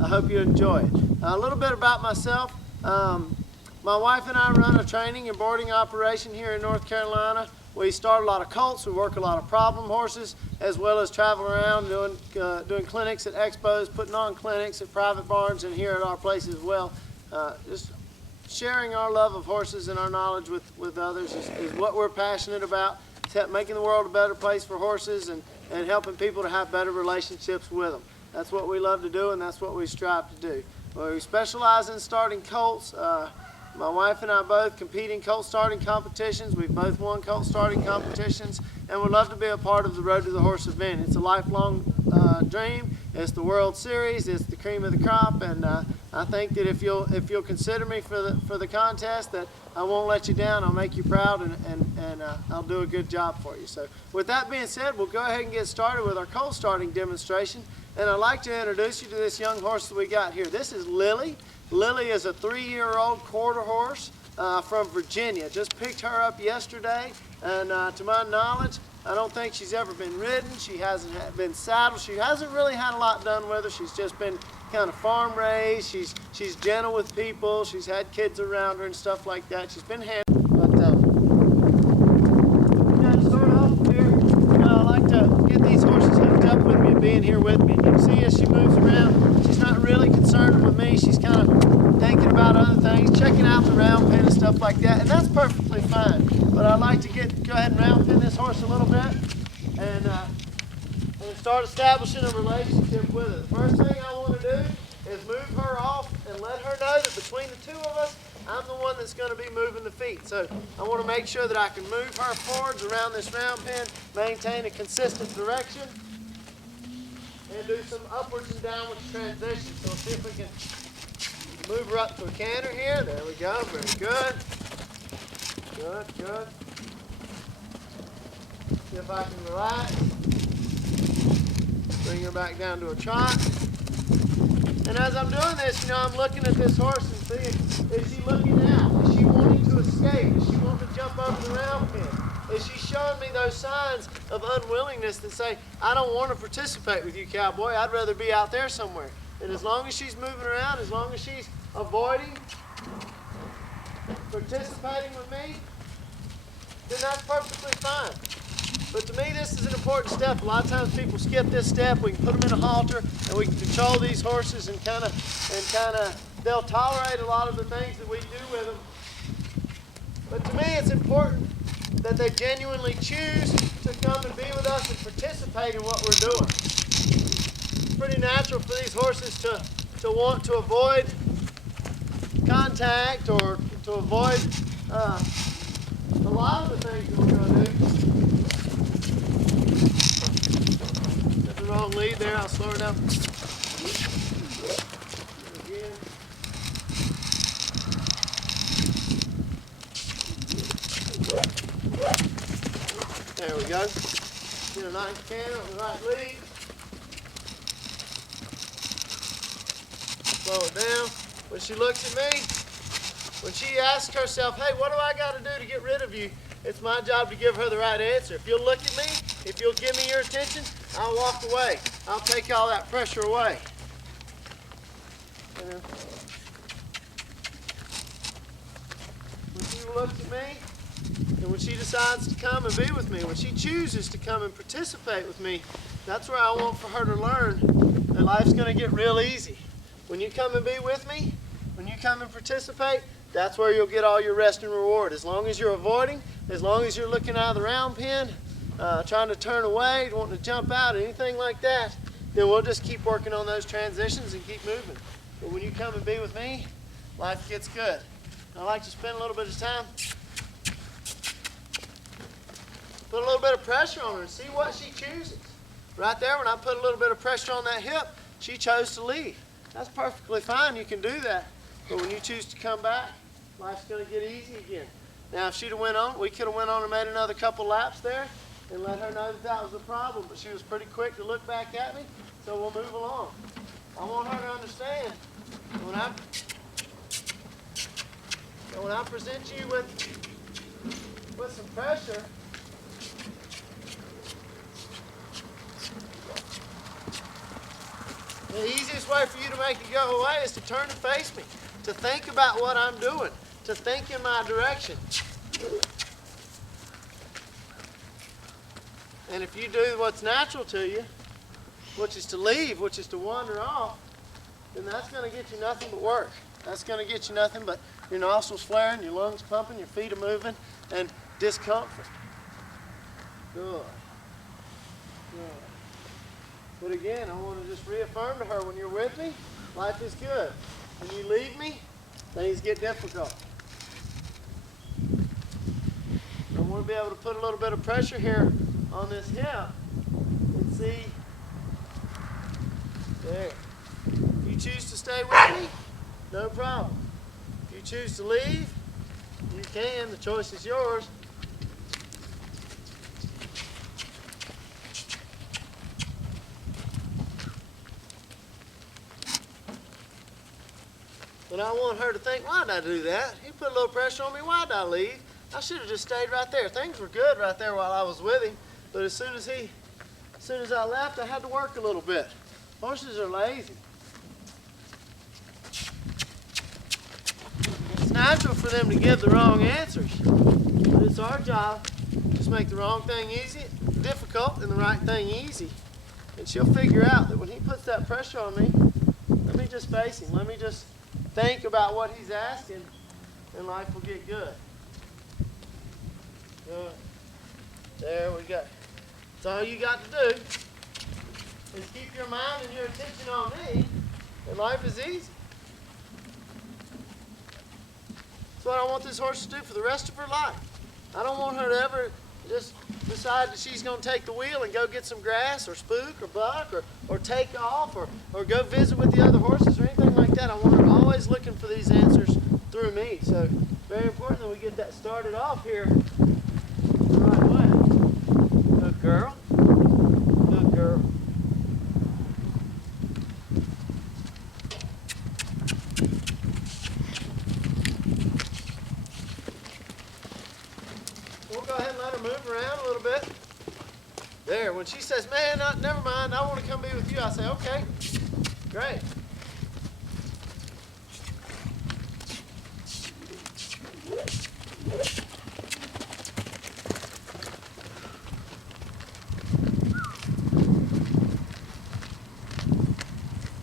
I hope you enjoy it. A little bit about myself. My wife and I run a training and boarding operation here in North Carolina. We start a lot of colts, we work a lot of problem horses, as well as travel around doing clinics at expos, putting on clinics at private barns and here at our place as well. Just sharing our love of horses and our knowledge with others is what we're passionate about. It's making the world a better place for horses and helping people to have better relationships with them. That's what we love to do, and that's what we strive to do. We specialize in starting colts. My wife and I both compete in colt starting competitions. We've both won colt starting competitions, and would love to be a part of the Road to the Horse event. It's a lifelong dream. It's the World Series. It's the cream of the crop, and I think that if you'll consider me for the contest, that I won't let you down. I'll make you proud, and I'll do a good job for you. So with that being said, we'll go ahead and get started with our colt starting demonstration. And I'd like to introduce you to this young horse that we got here. This is Lily. Lily is a 3-year-old quarter horse from Virginia. Just picked her up yesterday, and to my knowledge, I don't think she's ever been ridden. She hasn't been saddled. She hasn't really had a lot done with her. She's just been kind of farm raised. She's gentle with people. She's had kids around her and stuff like that. She's been handled. But to start off here, I like to get these horses hooked up with me and being here with me. You can see as she moves around, she's not really concerned with me. She's kind of thinking about other things, checking out the round pin and stuff like that, and that's perfectly fine. But I like to go ahead and round pin this horse a little bit and start establishing a relationship with her. The first thing I want to do is move her off and let her know that between the two of us, I'm the one that's going to be moving the feet. So I want to make sure that I can move her forwards around this round pin, maintain a consistent direction, and do some upwards and downwards transitions. So see if we can move her up to a canter here. There we go. Very good. Good, good. See if I can relax. Bring her back down to a trot. And as I'm doing this, I'm looking at this horse and seeing, is she looking out? Is she wanting to escape? Is she wanting to jump over the round pin? Is she showing me those signs of unwillingness that say, I don't want to participate with you, cowboy. I'd rather be out there somewhere. And as long as she's moving around, as long as she's avoiding participating with me, then that's perfectly fine. But to me, this is an important step. A lot of times people skip this step. We can put them in a halter, and we can control these horses and kind of, they'll tolerate a lot of the things that we do with them. But to me, it's important that they genuinely choose to come and be with us and participate in what we're doing. It's pretty natural for these horses to want to avoid contact or to avoid a lot of the things that we're going to do. Got the wrong lead there. I'll slow her down. Again. There we go. Get a nice canter on the right lead. Slow it down. When she looks at me, when she asks herself, hey, what do I got to do to get rid of you? It's my job to give her the right answer. If you'll look at me, if you'll give me your attention, I'll walk away. I'll take all that pressure away. And when she looks at me, and when she decides to come and be with me, when she chooses to come and participate with me, that's where I want for her to learn that life's going to get real easy. When you come and be with me, when you come and participate, that's where you'll get all your rest and reward. As long as you're avoiding, as long as you're looking out of the round pen, trying to turn away, wanting to jump out, anything like that, then we'll just keep working on those transitions and keep moving. But when you come and be with me, life gets good. I like to spend a little bit of time, put a little bit of pressure on her and see what she chooses. Right there, when I put a little bit of pressure on that hip, she chose to leave. That's perfectly fine. You can do that. But when you choose to come back, life's going to get easy again. Now, if she'd have went on, we could have went on and made another couple laps there and let her know that that was the problem. But she was pretty quick to look back at me, so we'll move along. I want her to understand when I present you with some pressure, The easiest way for you to make it go away is to turn and face me, to think about what I'm doing, to think in my direction. And if you do what's natural to you, which is to leave, which is to wander off, then that's going to get you nothing but work. That's going to get you nothing but your nostrils flaring, your lungs pumping, your feet are moving, and discomfort. Good. Good. But again, I want to just reaffirm to her, when you're with me, life is good. When you leave me, things get difficult. I want to be able to put a little bit of pressure here on this hip and see. There. If you choose to stay with me, no problem. If you choose to leave, you can. The choice is yours. But I want her to think, why did I do that? He put a little pressure on me. Why did I leave? I should have just stayed right there. Things were good right there while I was with him. But as soon as I left, I had to work a little bit. Horses are lazy. It's natural for them to give the wrong answers. But it's our job to just make the wrong thing easy, difficult, and the right thing easy. And she'll figure out that when he puts that pressure on me, let me just face him. Let me just think about what he's asking, and life will get good. Good. There we go. That's all you got to do is keep your mind and your attention on me, and life is easy. That's what I want this horse to do for the rest of her life. I don't want her to ever just decide that she's going to take the wheel and go get some grass or spook or buck or take off or go visit with the other horses or anything like that. I want her always looking for these answers through me. So very important that we get that started off here the right way. Good girl. Good girl. We'll go ahead and let her move around a little bit. There, when she says, man, never mind, I want to come be with you, I say, okay, great.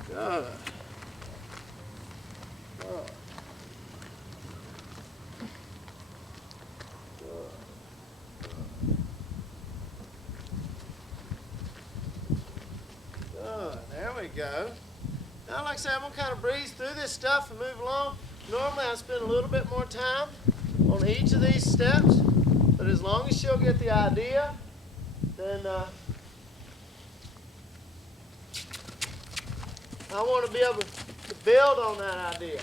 Good. There we go. Now, like I said, I'm going to kind of breeze through this stuff and move along. Normally, I spend a little bit more time on each of these steps, but as long as she'll get the idea, then I want to be able to build on that idea.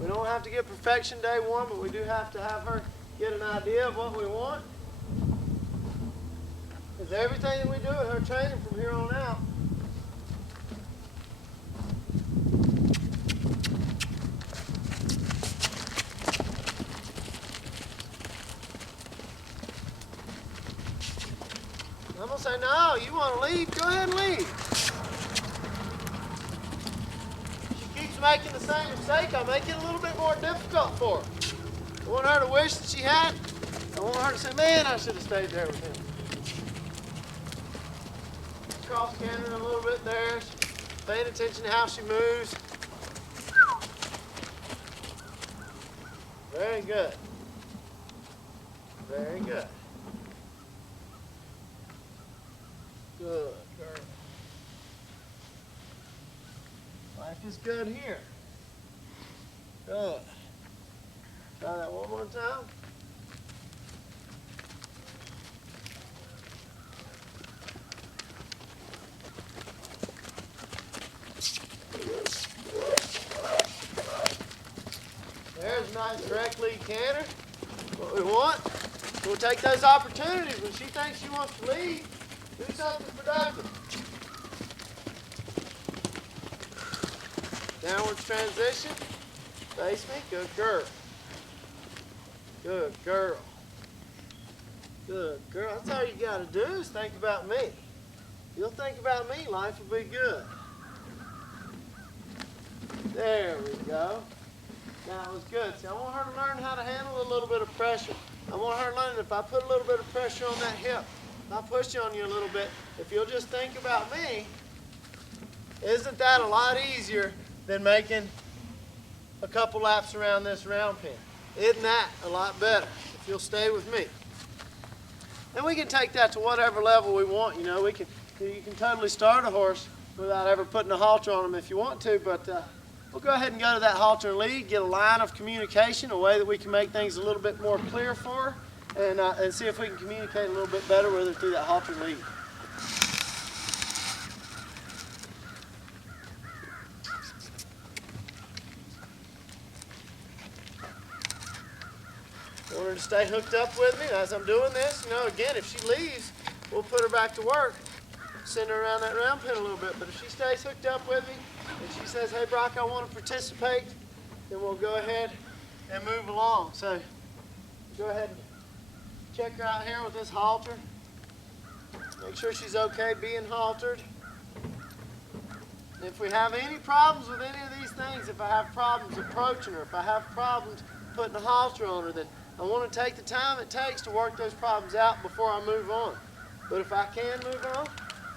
We don't have to get perfection day one, but we do have to have her get an idea of what we want. Because everything that we do with her training from here on out, I'm going to say, no, you want to leave? Go ahead and leave. She keeps making the same mistake. I make it a little bit more difficult for her. I want her to wish that she had. I want her to say, man, I should have stayed there with him. Cross cannon a little bit there. Paying attention to how she moves. Very good. Very good. Good girl. Life is good here. Good. Try that one more time. There's a nice direct lead canter. What we want, we'll take those opportunities. When she thinks she wants to lead, do something productive. Downward transition. Face me. Good girl. Good girl. Good girl. That's all you got to do is think about me. You'll think about me, life will be good. There we go. That was good. See, I want her to learn how to handle a little bit of pressure. I want her to learn that if I put a little bit of pressure on that hip, if I push on you a little bit, if you'll just think about me, isn't that a lot easier than making a couple laps around this round pen? Isn't that a lot better if you'll stay with me? And we can take that to whatever level we want. You know, you can totally start a horse without ever putting a halter on him if you want to, but we'll go ahead and go to that halter and lead, get a line of communication, a way that we can make things a little bit more clear for her, and see if we can communicate a little bit better with her through that halter and lead. I want her to stay hooked up with me as I'm doing this. You know, again, if she leaves, we'll put her back to work, send her around that round pen a little bit. But if she stays hooked up with me and she says, hey, Brock, I want to participate, then we'll go ahead and move along. So go ahead and check her out here with this halter. Make sure she's okay being haltered. If we have any problems with any of these things, if I have problems approaching her, if I have problems putting a halter on her, then I want to take the time it takes to work those problems out before I move on. But if I can move on,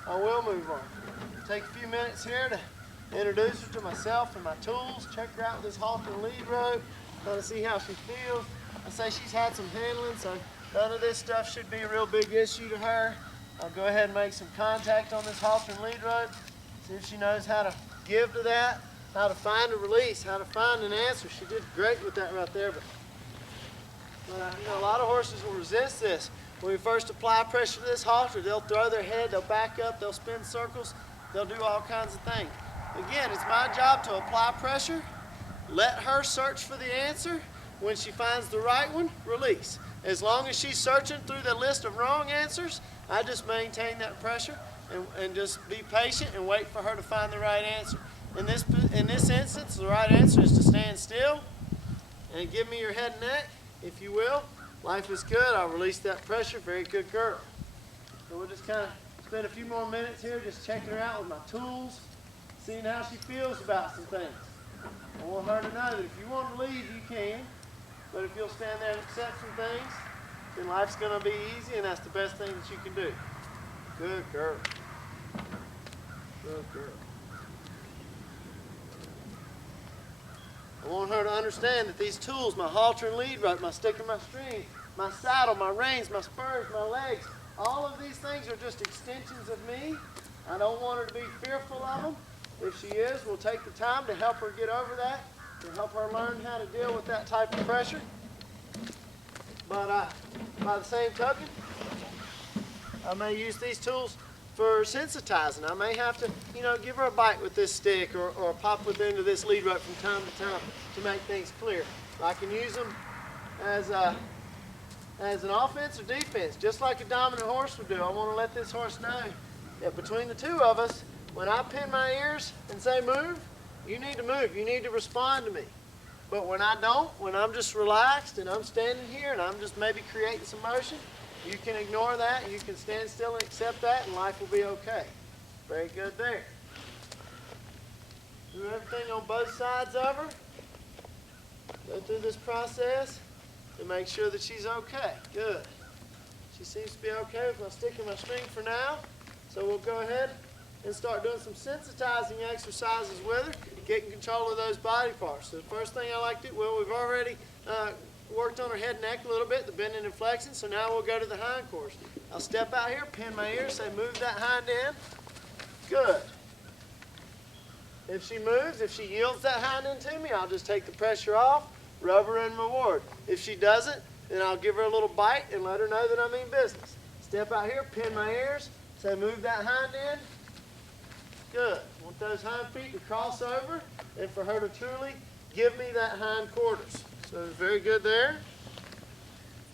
I will move on. Take a few minutes here to introduce her to myself and my tools, check her out with this halter and lead rope, kind of see how she feels. I say she's had some handling, so none of this stuff should be a real big issue to her. I'll go ahead and make some contact on this halter and lead rope, see if she knows how to give to that, how to find a release, how to find an answer. She did great with that right there, but you know, a lot of horses will resist this. When we first apply pressure to this halter, they'll throw their head, they'll back up, they'll spin circles, they'll do all kinds of things. Again, it's my job to apply pressure, let her search for the answer. When she finds the right one, release. As long as she's searching through the list of wrong answers, I just maintain that pressure and just be patient and wait for her to find the right answer. In this instance, the right answer is to stand still and give me your head and neck, if you will. Life is good. I'll release that pressure. Very good girl. So we'll just kind of spend a few more minutes here just checking her out with my tools, seeing how she feels about some things. I want her to know that if you want to leave, you can. But if you'll stand there and accept some things, then life's going to be easy, and that's the best thing that you can do. Good girl. Good girl. I want her to understand that these tools, my halter and lead rope, my stick and my string, my saddle, my reins, my spurs, my legs, all of these things are just extensions of me. I don't want her to be fearful of them. If she is, we'll take the time to help her get over that, to help her learn how to deal with that type of pressure. But by the same token, I may use these tools for sensitizing. I may have to, you know, give her a bite with this stick or pop with into this lead rope from time to time to make things clear. I can use them as an offense or defense, just like a dominant horse would do. I want to let this horse know that between the two of us, when I pin my ears and say move, you need to move. You need to respond to me. But when I don't, when I'm just relaxed and I'm standing here and I'm just maybe creating some motion, you can ignore that. You can stand still and accept that, and life will be okay. Very good there. Do everything on both sides of her. Go through this process to make sure that she's okay. Good. She seems to be okay with my stick and my string for now. So we'll go ahead and start doing some sensitizing exercises with her, getting control of those body parts. So the first thing I like to do, well, we've already worked on her head and neck a little bit, the bending and flexion, so now we'll go to the hindquarters. I'll step out here, pin my ear, say move that hind end. Good. If she moves, if she yields that hind end to me, I'll just take the pressure off, rub her and reward. If she doesn't, then I'll give her a little bite and let her know that I mean business. Step out here, pin my ears, say move that hind end. Good. I want those hind feet to cross over and for her to truly give me that hind quarters. So very good there.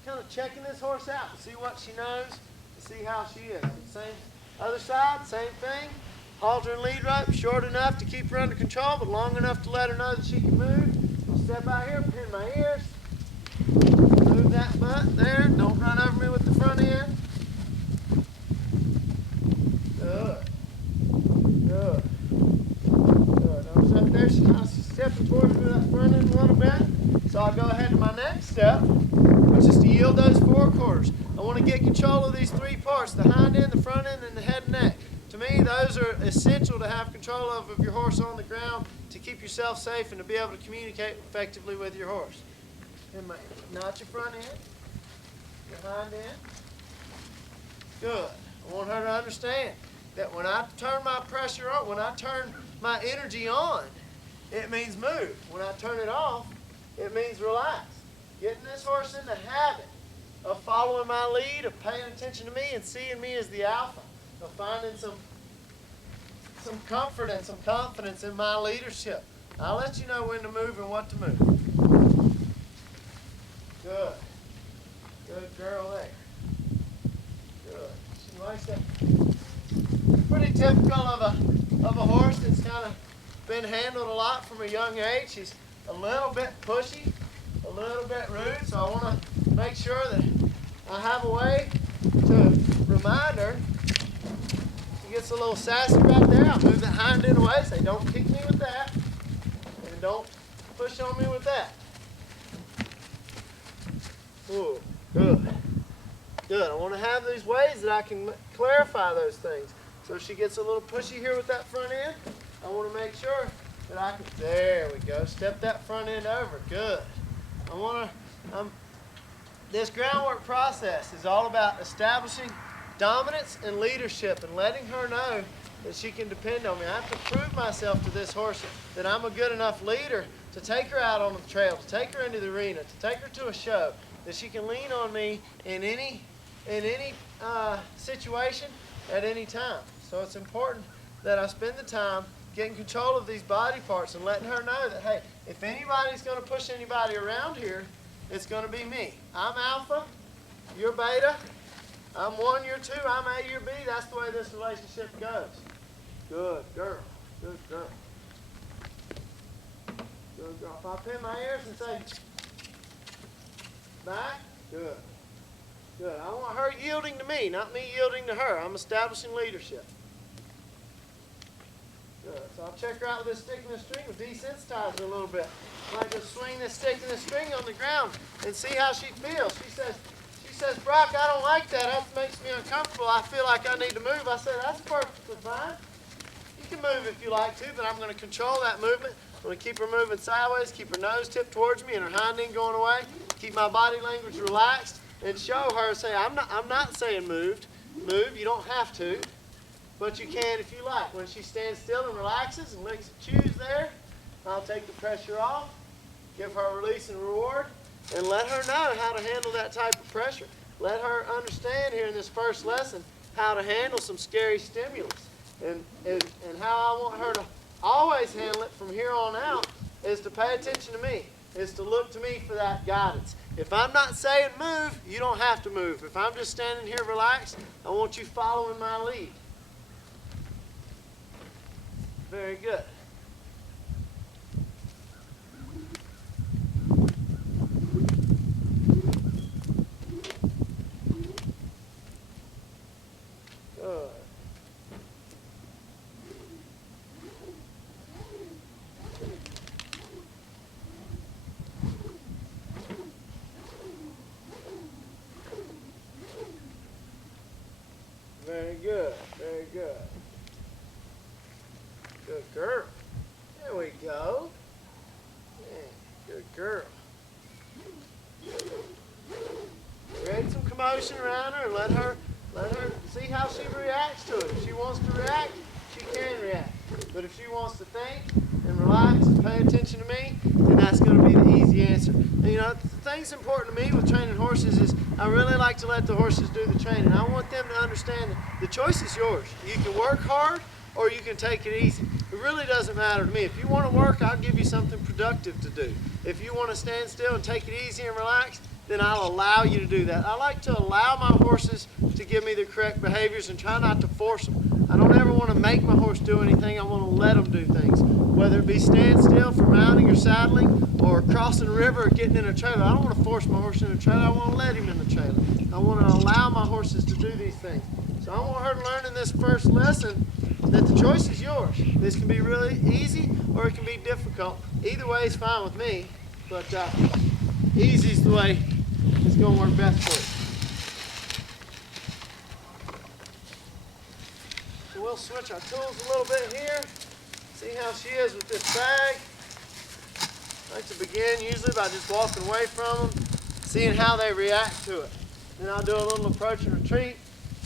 Kind of checking this horse out to see what she knows, to see how she is. Same other side, same thing. Halter and lead rope, short enough to keep her under control, but long enough to let her know that she can move. I'll step out here, pin my ears, move that butt there. Don't run over me with the front end. Good. Good. Good. Notice up there, she's kind of stepping towards me with that front end a little bit. So I'll go ahead to my next step, which is to yield those forequarters. I want to get control of these three parts, the hind end, the front end, and the head and neck. To me, those are essential to have control of your horse on the ground, to keep yourself safe and to be able to communicate effectively with your horse. Not your front end, your hind end. Good. I want her to understand that when I turn my pressure on, when I turn my energy on, it means move. When I turn it off, it means relax. Getting this horse in the habit of following my lead, of paying attention to me and seeing me as the alpha, of finding some comfort and some confidence in my leadership. I'll let you know when to move and what to move. Good. Good girl there. Good. She likes that. Pretty typical of a horse that's kind of been handled a lot from a young age. She's a little bit pushy, a little bit rude, so I want to make sure that I have a way to remind her. She gets a little sassy right there. I'll move that hind end away, say don't kick me with that, and don't push on me with that. Ooh, good. Good. I want to have these ways that I can clarify those things. So if she gets a little pushy here with that front end, I want to make sure that I can, there we go, step that front end over. Good. I want to, this groundwork process is all about establishing dominance and leadership and letting her know that she can depend on me. I have to prove myself to this horse that I'm a good enough leader to take her out on the trail, to take her into the arena, to take her to a show, that she can lean on me in any situation at any time. So it's important that I spend the time getting control of these body parts and letting her know that, hey, if anybody's going to push anybody around here, it's going to be me. I'm alpha, you're beta, I'm 1, you're 2, I'm A, you're B. That's the way this relationship goes. Good girl. Good girl. Good girl. If I pin my ears and say, back, good. Good. I want her yielding to me, not me yielding to her. I'm establishing leadership. Good. So I'll check her out with this stick and this string. We'll desensitize her a little bit. I might just swing this stick and this string on the ground and see how she feels. She says, Brock, I don't like that. That makes me uncomfortable. I feel like I need to move. I said, that's perfectly fine. You can move if you like to, but I'm going to control that movement. I'm going to keep her moving sideways, keep her nose tipped towards me and her hind end going away. Keep my body language relaxed and show her, say, I'm not saying move. You don't have to. But you can if you like. When she stands still and relaxes and licks the chews there, I'll take the pressure off, give her a release and reward, and let her know how to handle that type of pressure. Let her understand here in this first lesson how to handle some scary stimulus. And how I want her to always handle it from here on out is to pay attention to me, is to look to me for that guidance. If I'm not saying move, you don't have to move. If I'm just standing here relaxed, I want you following my lead. Very good. Good. Very good. Very good. Good girl. There we go. Yeah, good girl. Create some commotion around her and let her see how she reacts to it. If she wants to react, she can react. But if she wants to think and relax and pay attention to me, then that's going to be the easy answer. And, you know, the thing's important to me with training horses is I really like to let the horses do the training. I want them to understand that the choice is yours. You can work hard or you can take it easy. It really doesn't matter to me. If you want to work, I'll give you something productive to do. If you want to stand still and take it easy and relax, then I'll allow you to do that. I like to allow my horses to give me the correct behaviors and try not to force them. I don't ever want to make my horse do anything. I want to let them do things, whether it be stand still for mounting or saddling or crossing a river or getting in a trailer. I don't want to force my horse in a trailer. I want to let him in the trailer. I want to allow my horses to do these things. So I want her to learn in this first lesson that the choice is yours. This can be really easy or it can be difficult. Either way is fine with me, but easy is the way it's going to work best for you. So we'll switch our tools a little bit here. See how she is with this bag. I like to begin usually by just walking away from them, seeing how they react to it. Then I'll do a little approach and retreat.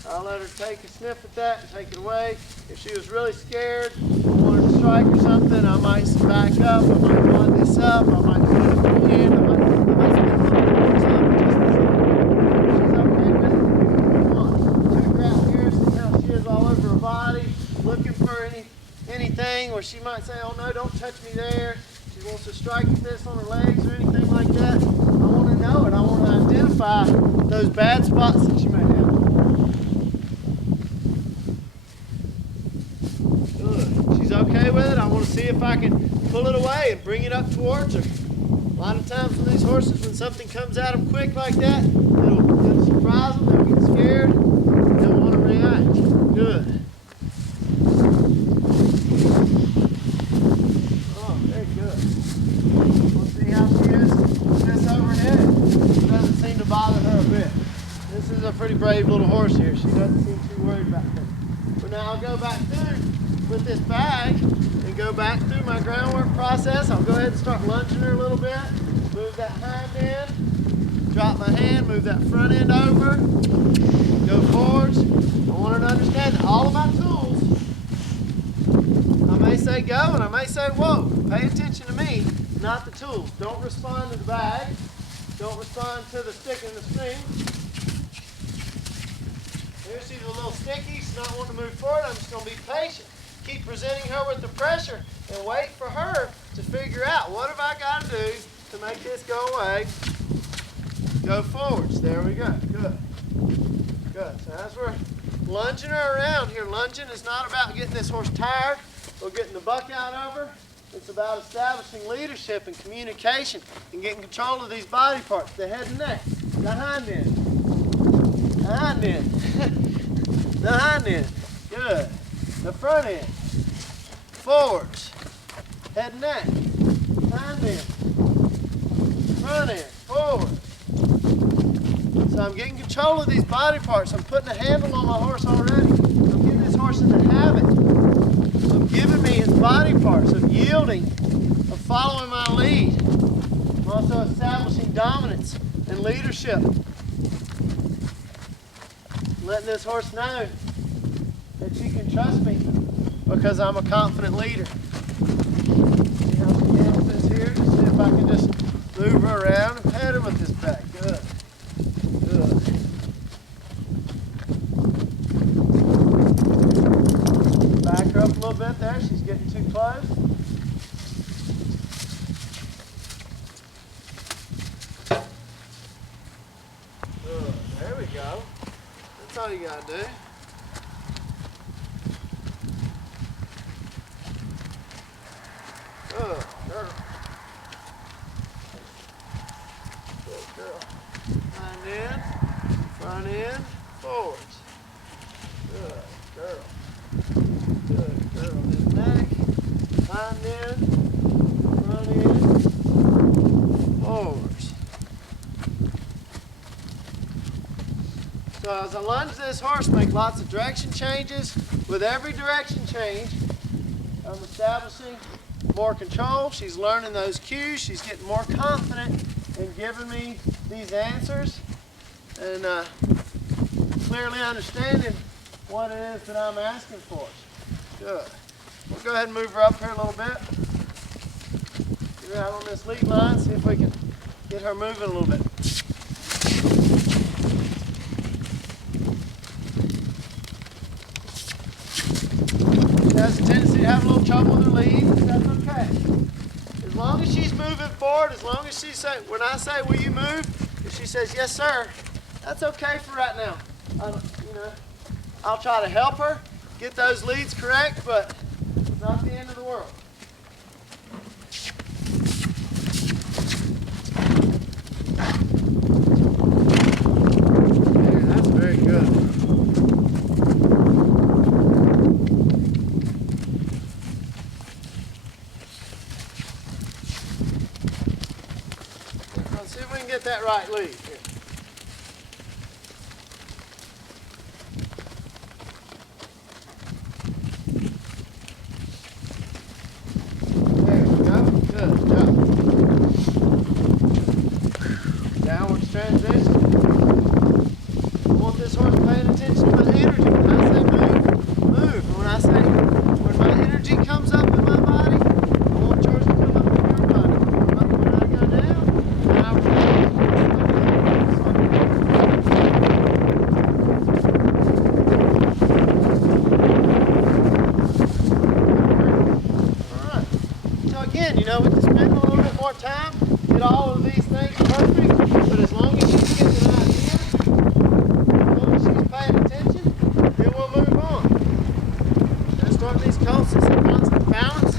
I'll let her take a sniff at that and take it away. If she was really scared, wanted to strike or something, I might back up, I might line this up, I might put it in my hand, I might spin a little bit or something. If she's okay with it, come on. Check her out here, see how she is all over her body, looking for anything where she might say, oh no, don't touch me there. She wants to strike at this on her legs or anything like that. I want to know it. I want to identify those bad spots that you may have. Okay with it, I want to see if I can pull it away and bring it up towards her. A lot of times with these horses, when something comes at them quick like that, it'll surprise them, they'll get scared, they'll want to react. Good. Oh, very good. We'll see how she is with this overhead. It doesn't seem to bother her a bit. This is a pretty brave little horse here. She doesn't seem too worried about that. But now I'll go back through with this bag and go back through my groundwork process. I'll go ahead and start lunging her a little bit. Move that hind end, drop my hand, move that front end over, go forwards. I want her to understand that all of my tools, I may say go and I may say whoa. Pay attention to me, not the tools. Don't respond to the bag. Don't respond to the stick and the string. Here she's a little sticky, she's not wanting to move forward. I'm just going to be patient. Keep presenting her with the pressure and wait for her to figure out what have I got to do to make this go away. Go forwards. There we go. Good. Good. So as we're lunging her around here, lunging is not about getting this horse tired or getting the buck out of her. It's about establishing leadership and communication and getting control of these body parts, the head and neck, the hind end, the hind end, the hind end. Good. The front end, forwards, head and neck, hind end, front end, forward. So I'm getting control of these body parts. I'm putting a handle on my horse already. I'm getting this horse in the habit of giving me his body parts, of yielding, of following my lead. I'm also establishing dominance and leadership. Letting this horse know that she can trust me because I'm a confident leader. See how she handles this here? Just see if I can just move her around and pet her with this bag. Good. Good. Back her up a little bit there. She's getting too close. Good. There we go. That's all you gotta do. Good girl. Good girl. Hind end, front end, forwards. Good girl. Good girl. His neck, hind end, front end, forwards. So as I lunge this horse, make lots of direction changes. With every direction change, I'm establishing more control. She's learning those cues. She's getting more confident in giving me these answers and clearly understanding what it is that I'm asking for. Good. We'll go ahead and move her up here a little bit. Get her out on this lead line, see if we can get her moving a little bit. She has a tendency to have a little trouble with her lead. That's okay. As long as she's moving forward, as long as she say, when I say, will you move? If she says, yes, sir, that's okay for right now. Okay? I'll try to help her get those leads correct, but it's not the end of the world. Yeah, that's very good. Let's see if we can get that right lead here. Transition. I want this horse paying attention to my energy. When I say move, move. When I say, when my energy comes up in my body, I want yours to come up in your body. When I go down, then I relax. Alright. So again, you know, we can spend a little bit more time, get all of these things perfect. But as long as you get an idea, as long as she's paying attention, then we'll move on. And start these colts is a constant balance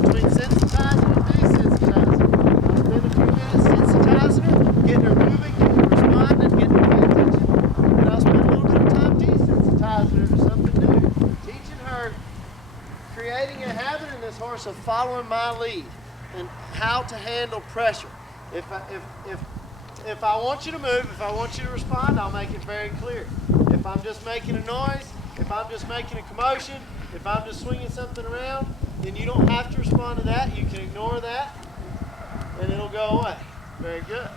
between sensitizing and desensitizing. I'll spend a few minutes sensitizing her, getting her moving, getting her responding, getting her paying attention. And I'll spend a little bit of time desensitizing her to something new, teaching her, creating a habit in this horse of following my lead and how to handle pressure. If I want you to move, if I want you to respond, I'll make it very clear. If I'm just making a noise, if I'm just making a commotion, if I'm just swinging something around, then you don't have to respond to that. You can ignore that, and it'll go away. Very good.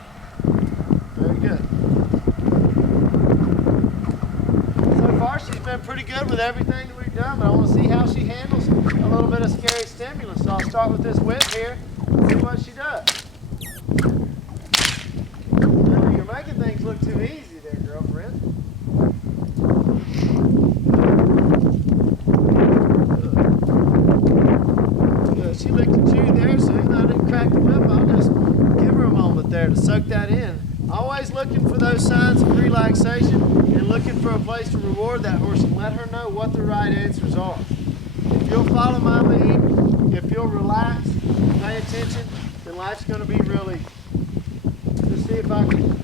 Very good. So far, she's been pretty good with everything that we've done, but I want to see how she handles a little bit of scary stimulus. So I'll start with this whip here and see what she does. You're making things look too easy there, girlfriend. Good. She looked at you there, so even though I didn't crack the whip, I'll just give her a moment there to soak that in. Always looking for those signs of relaxation and looking for a place to reward that horse and let her know what the right answers are. If you'll follow my lead, if you'll relax, pay attention, then life's going to be real easy. Just see if I can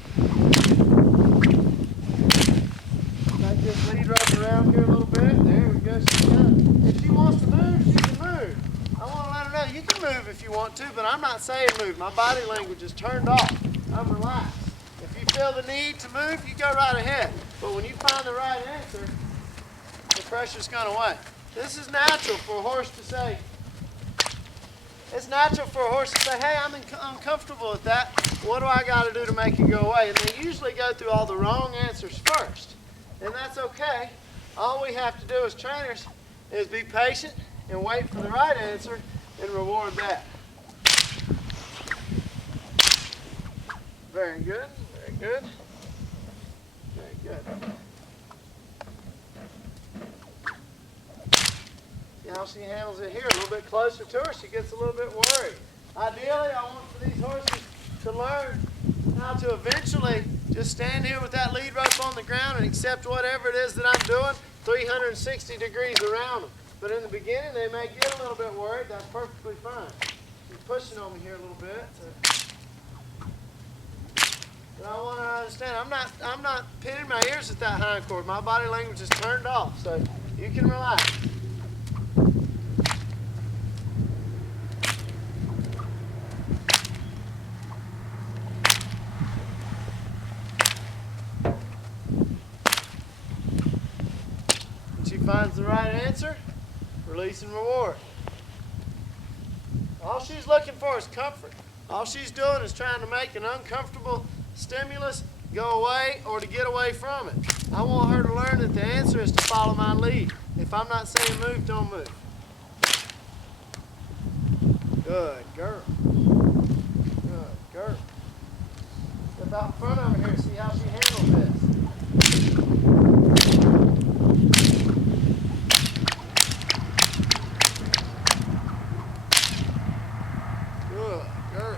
just lead right around here a little bit. There we go. She's done. If she wants to move, she can move. I want to let her know you can move if you want to, but I'm not saying move. My body language is turned off. I'm relaxed. If you feel the need to move, you go right ahead. But when you find the right answer, the pressure's gone away. This is natural for a horse to say. It's natural for a horse to say, hey, I'm uncomfortable with that. What do I got to do to make it go away? And they usually go through all the wrong answers first. And that's okay. All we have to do as trainers is be patient and wait for the right answer and reward that. Very good, very good, very good. See how she handles it here, a little bit closer to her, she gets a little bit worried. Ideally, I want for these horses to learn how to eventually just stand here with that lead rope on the ground and accept whatever it is that I'm doing 360 degrees around them. But in the beginning, they may get a little bit worried. That's perfectly fine. She's pushing on me here a little bit. But I want her to understand, I'm not pinning my ears at that hindquarter. My body language is turned off, so you can relax. When she finds the right answer, release and reward. All she's looking for is comfort. All she's doing is trying to make an uncomfortable stimulus go away or to get away from it. I want her to learn that the answer is to follow my lead. If I'm not saying move, don't move. Good girl. Good girl. Step out in front of her here and see how she handles this. Good girl.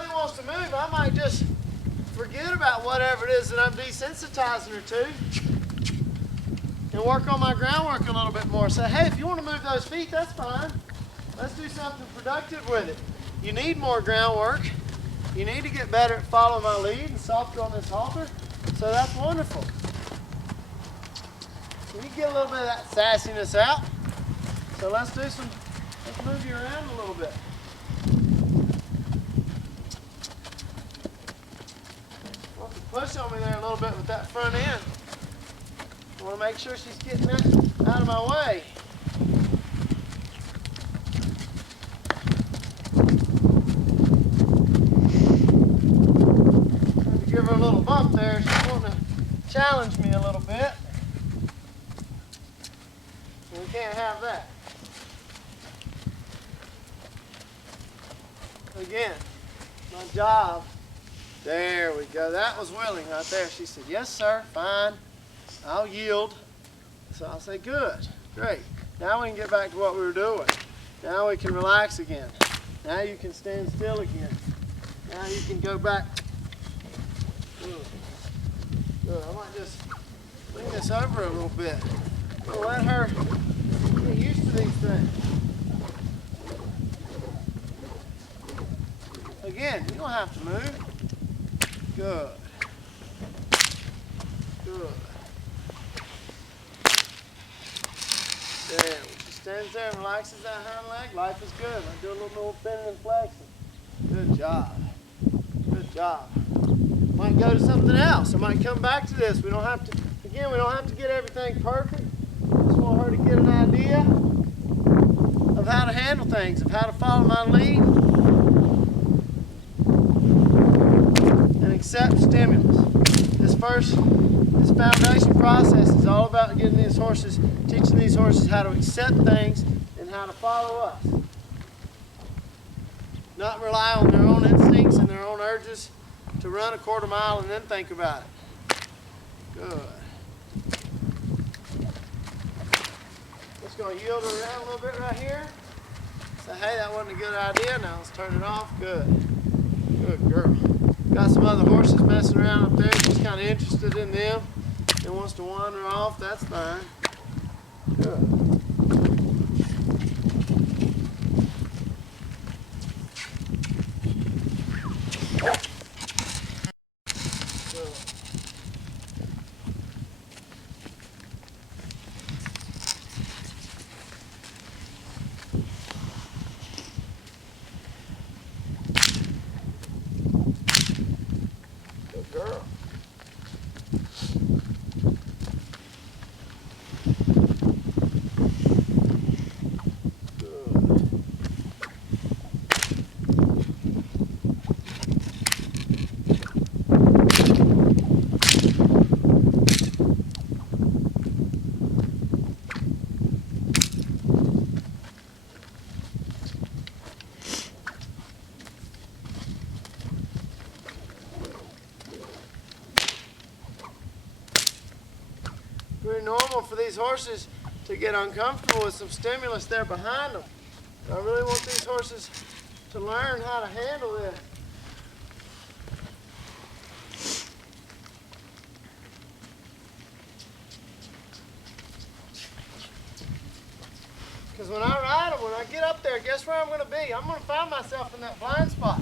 really wants to move, I might just forget about whatever it is that I'm desensitizing her to and work on my groundwork a little bit more. Say, hey, if you want to move those feet, that's fine. Let's do something productive with it. You need more groundwork. You need to get better at following my lead and softer on this halter. So that's wonderful. You can get a little bit of that sassiness out. So let's move you around a little bit. Want to push on me there a little bit with that front end. I want to make sure she's getting that out of my way. Trying to give her a little bump there. She's wanting to challenge me a little bit. We can't have that. Again, my job. There we go. That was willing right there. She said, yes, sir, fine. I'll yield. So I'll say, good, great. Now we can get back to what we were doing. Now we can relax again. Now you can stand still again. Now you can go back. Good. Good. I might just bring this over a little bit. We'll let her get used to these things. Again, you don't have to move. Good. Good. There. She stands there and relaxes that hind leg. Life is good. I do a little more bending and flexing. Good job. Good job. Might go to something else. I might come back to this. We don't have to, again, we don't have to get everything perfect. Just want her to get an idea of how to handle things, of how to follow my lead and accept stimulus. This foundation process is all about getting these horses, teaching these horses how to accept things and how to follow us. Not rely on their own instincts and their own urges to run a quarter mile and then think about it. Good. Just going to yield her around a little bit right here. Say, hey, that wasn't a good idea. Now let's turn it off. Good. Good girl. Got some other horses messing around up there. She's kind of interested in them and wants to wander off. That's fine. Good. Girl. Pretty normal for these horses to get uncomfortable with some stimulus there behind them. I really want these horses to learn how to handle this. Because when I ride them, when I get up there, guess where I'm going to be? I'm going to find myself in that blind spot.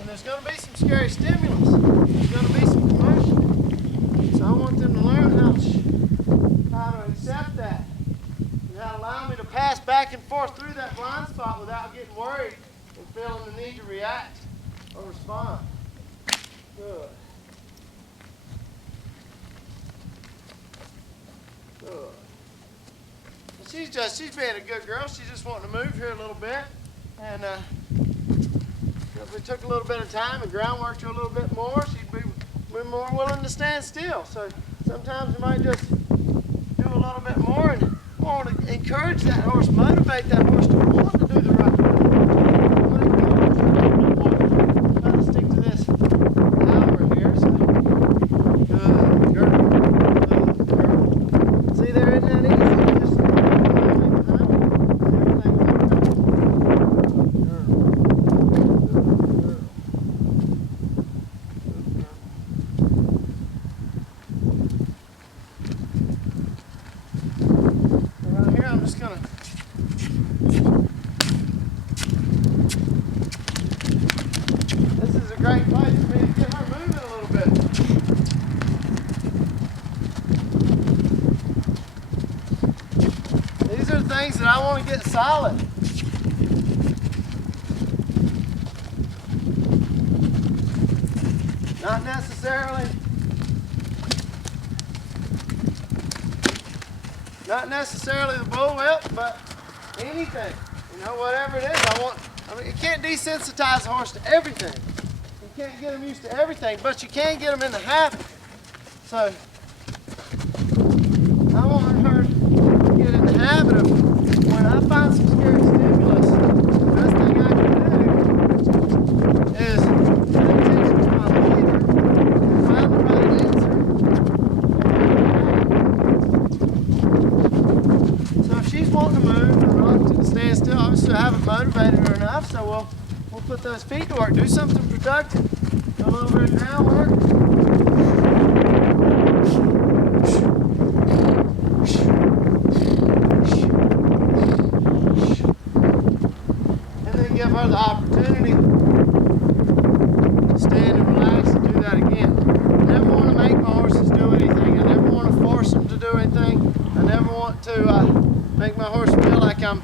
And there's going to be some scary stimulus. There's going to be some commotion. So I want them to learn how to accept that. And how to allow me to pass back and forth through that blind spot without getting worried and feeling the need to react or respond. Good. Good. She's being a good girl. She's just wanting to move here a little bit. And if we took a little bit of time and groundworked her a little bit more, she'd be more willing to stand still. So sometimes we might just do a little bit more and want to encourage that horse, motivate that horse to want to do the right thing. Try to stick to this power here. So good girl. Good girl. See there, isn't that easy? great place for me to get her moving a little bit. These are the things that I want to get solid. Not necessarily the bullwhip, but anything. You know, whatever it is, I mean, you can't desensitize a horse to everything. You can't get them used to everything, but you can get them in the habit. So, I want her to get in the habit of when I find some scary stimulus, the best thing I can do is pay attention to my leader, find the right answer. So if she's wanting to move and reluctant to stand still, obviously I haven't motivated her enough, so we'll put those feet to work. Do something productive. Do a little bit of ground work. And then give her the opportunity to stand and relax and do that again. I never want to make my horses do anything. I never want to force them to do anything. I never want to make my horse feel like I'm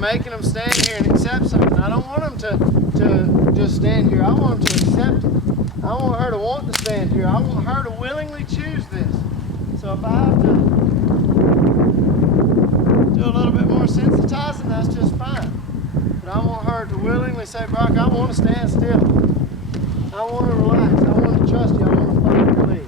making them stand here and accept something. I don't want them to just stand here. I want them to accept it. I want her to want to stand here. I want her to willingly choose this. So if I have to do a little bit more sensitizing, that's just fine. But I want her to willingly say, Brock, I want to stand still. I want to relax. I want to trust you. I want to follow your lead.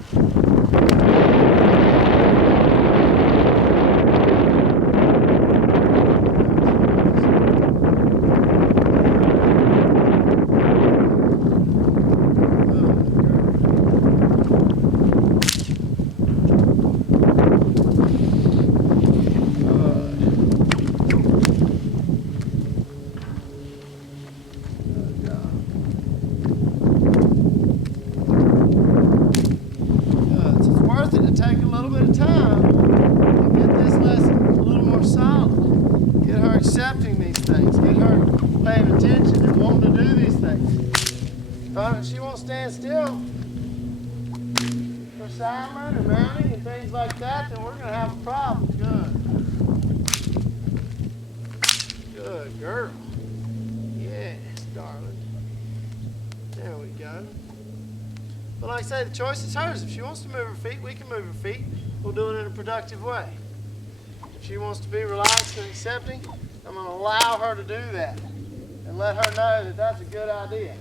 Take a little bit of time to get this lesson a little more solid. Get her accepting these things. Get her paying attention and wanting to do these things. If she won't stand still for saddling or mounting and things like that, then we're going to have a problem. Good girl. Yes, darling. There we go. But like I say, the choice is hers. If she wants to move her feet, we can move her feet. We'll do it in a productive way. If she wants to be relaxed and accepting, I'm going to allow her to do that and let her know that that's a good idea.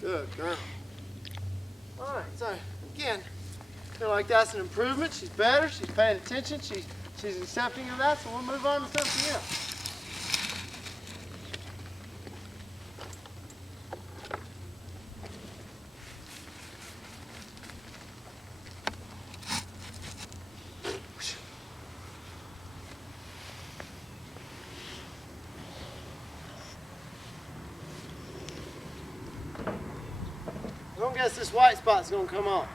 Good girl. All right, so again, I feel like that's an improvement. She's better. She's paying attention. She's accepting of that. So we'll move on to something else. I don't guess this white spot's gonna come off.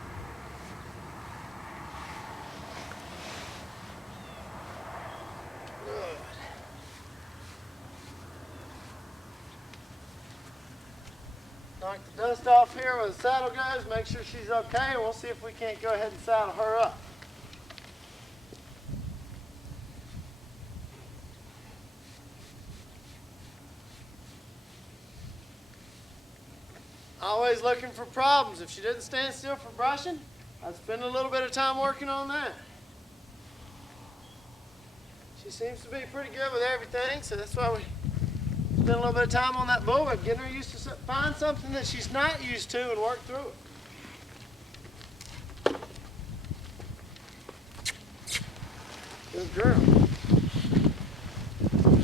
Knock the dust off here where the saddle goes, make sure she's okay, and we'll see if we can't go ahead and saddle her up. Always looking for problems. If she didn't stand still for brushing, I'd spend a little bit of time working on that. She seems to be pretty good with everything, so that's why we spend a little bit of time on that bullwhip, getting her used to find something that she's not used to and work through it. Good girl.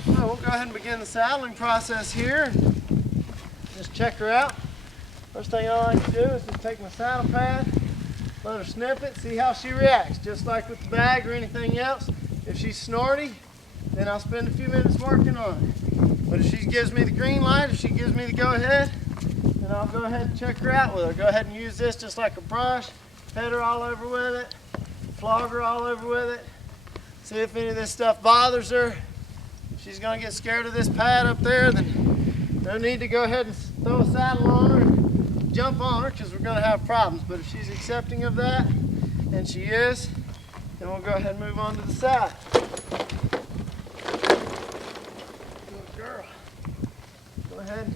Well, we'll go ahead and begin the saddling process here. Just check her out. First thing I like to do is just take my saddle pad, let her sniff it, see how she reacts. Just like with the bag or anything else, if she's snorty, then I'll spend a few minutes working on it. But if she gives me the green light, if she gives me the go ahead, then I'll go ahead and check her out with her. Go ahead and use this just like a brush, pet her all over with it, flog her all over with it. See if any of this stuff bothers her. If she's gonna get scared of this pad up there, then no need to go ahead and throw a saddle on her and jump on her, because we're gonna have problems. But if she's accepting of that, and she is, then we'll go ahead and move on to the side. Good girl. Go ahead.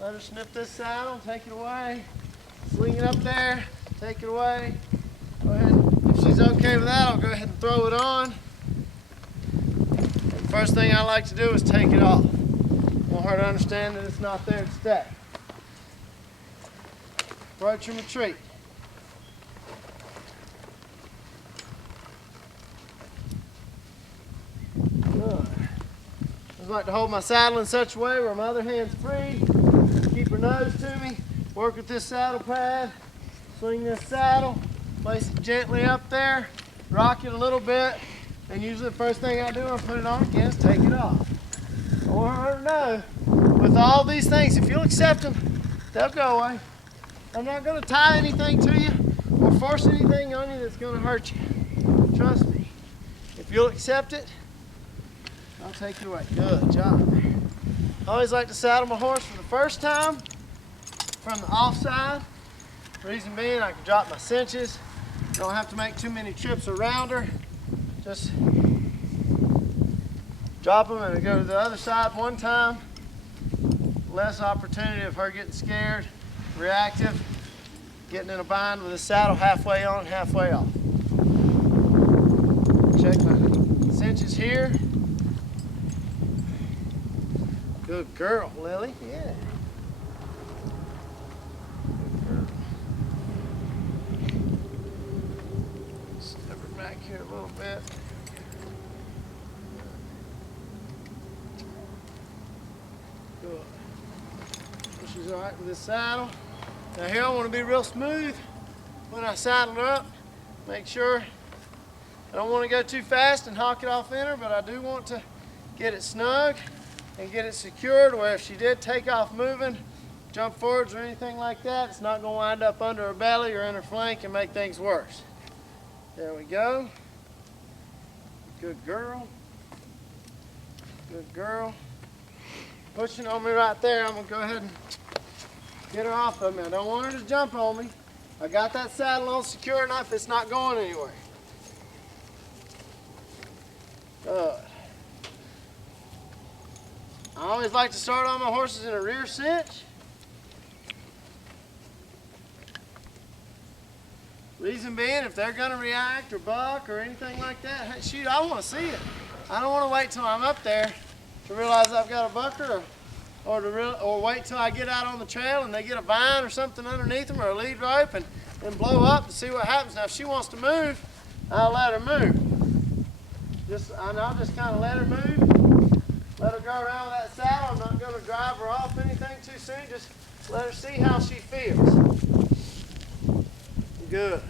Let her snip this saddle, take it away. Sling it up there, take it away. Go ahead. If she's okay with that, I'll go ahead and throw it on. And first thing I like to do is take it off. I want her to understand that it's not there to stay. Approach and retreat. Good. I just like to hold my saddle in such a way where my other hand's free. Keep her nose to me. Work with this saddle pad. Swing this saddle. Place it gently up there. Rock it a little bit. And usually the first thing I do when I put it on again is take it off. I want her to know, with all these things, if you'll accept them, they'll go away. I'm not going to tie anything to you or force anything on you that's going to hurt you. Trust me. If you'll accept it, I'll take it away. Good job. I always like to saddle my horse for the first time from the offside. Reason being, I can drop my cinches. Don't have to make too many trips around her. Just drop them and go to the other side one time. Less opportunity of her getting scared, reactive, getting in a bind with the saddle halfway on and halfway off. Check my cinches here. Good girl, Lily. Yeah. Good girl. Step her back here a little bit. Good. So she's all right with this saddle. Now here I want to be real smooth when I saddle her up. Make sure I don't want to go too fast and hawk it off in her, but I do want to get it snug and get it secured where if she did take off moving, jump forwards or anything like that, it's not going to wind up under her belly or in her flank and make things worse. There we go. Good girl. Good girl. Pushing on me right there, I'm going to go ahead and get her off of me. I don't want her to jump on me. I got that saddle on secure enough, it's not going anywhere. Good. I always like to start all my horses in a rear cinch. Reason being, if they're going to react or buck or anything like that, hey, shoot, I want to see it. I don't want to wait till I'm up there to realize I've got a bucker or wait till I get out on the trail and they get a vine or something underneath them or a lead rope and blow up and see what happens. Now, if she wants to move, I'll let her move. I'll just kind of let her move. Let her go around with that saddle. I'm not going to drive her off anything too soon. Just let her see how she feels. Good.